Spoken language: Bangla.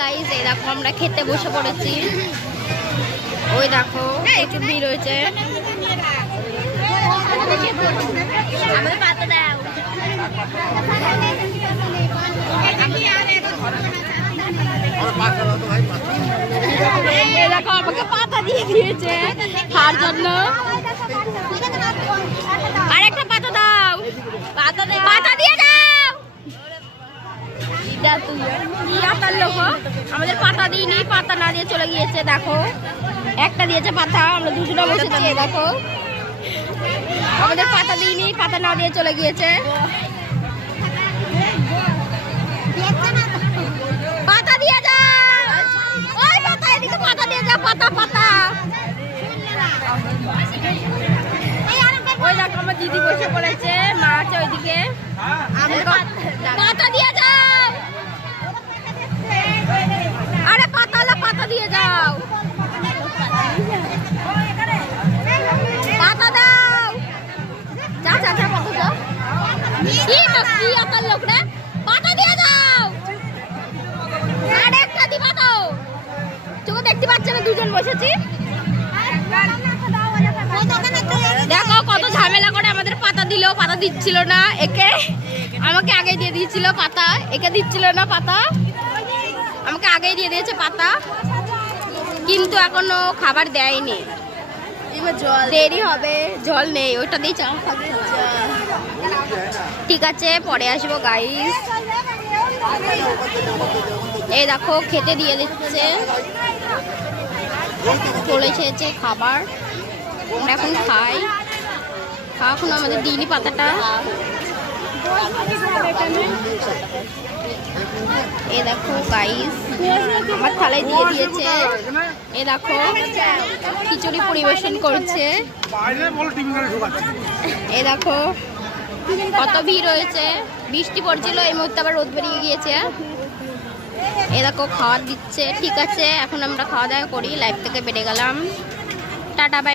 গাইস, এই দেখো আমরা খেতে বসে পড়েছি। ওই দেখো প্রচুর ভিড় হয়েছে। আমাদের পাতা দাও। দেখো আমাকে পাতা দিয়ে দিয়েছে খাওয়ার জন্য। আরেকটা পাতা দাও, পাতা দিয়ে দাও। আমাদের পাতা দিইনি, পাতা না দিয়ে চলে গিয়েছে। দেখো একটা দিয়েছে পাতা, আমরা দুজনে বসেছি। দেখো আমাদের পাতা দিইনি, পাতা না দিয়ে চলে গিয়েছে। পাতা দিয়ে যাও, ওই পাতা এদিকে পাতা দিয়ে যাও, পাতা পাতা। ওই দেখো আমার দিদি বসে পড়েছে, মা আছে ওইদিকে। পাতা দিয়ে যাও, আরে পাতা পাতা দিয়ে যাও, পাতা দাও। যা যা যা পাতা দাও। কি আকার লোক রে, পাতা দিয়ে যাও। আরে একটা দি পাতাও, তোকে দেখতে পাচ্ছ না দুজন বসেছি। দেখো কত ঝামেলা করে আমাদের পাতা দিলেও পাতা দিচ্ছিল না। একে আমাকে আগে দিয়ে দিয়েছিল পাতা, একে দিচ্ছিল না পাতা, আমাকে আগেই দিয়ে দিয়েছে পাতা, কিন্তু এখনো খাবার দেয়নি। দেরি হবে, জল নেই, ওইটা দিয়ে চা খাবে। ঠিক আছে পরে আসবো গাইস। এই দেখো খেতে দিয়ে দিচ্ছে, চলে এসেছে খাবার, আমরা এখন খাই। এখন আমাদের দিইনি পাতাটা। এ দেখো গাইস আমার থালায় দিয়ে দিয়েছে। এ দেখো খিচুড়ি পরিবেশন করছে। এ দেখো কত ভিড় হয়েছে, বৃষ্টি পড়ছিল, এই মুহূর্তে আবার রোদ বেরিয়ে গিয়েছে। এ দেখো খাওয়া দিচ্ছে। ঠিক আছে এখন আমরা খাওয়া দাওয়া করি, লাইভ থেকে বেড়ে গেলাম, টাটা বাই।